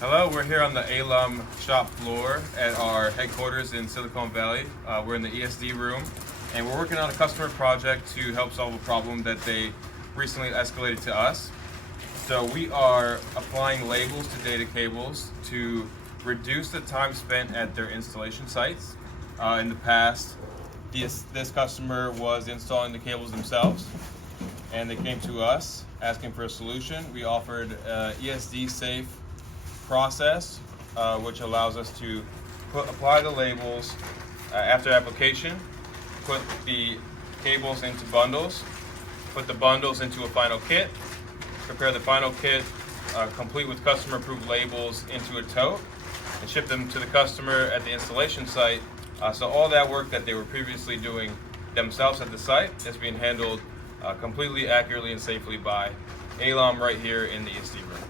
Hello, we're here on the ALOM shop floor at our headquarters in Silicon Valley. We're in the ESD room, and we're working on a customer project to help solve a problem that they recently escalated to us. So we are applying labels to data cables to reduce the time spent at their installation sites. In the past, this customer was installing the cables themselves, and they came to us asking for a solution. We offered ESD safe process, which allows us to apply the labels after application, put the cables into bundles, put the bundles into a final kit, prepare the final kit complete with customer approved labels into a tote, and ship them to the customer at the installation site. So all that work that they were previously doing themselves at the site is being handled completely accurately and safely by ALOM right here in the ESD room.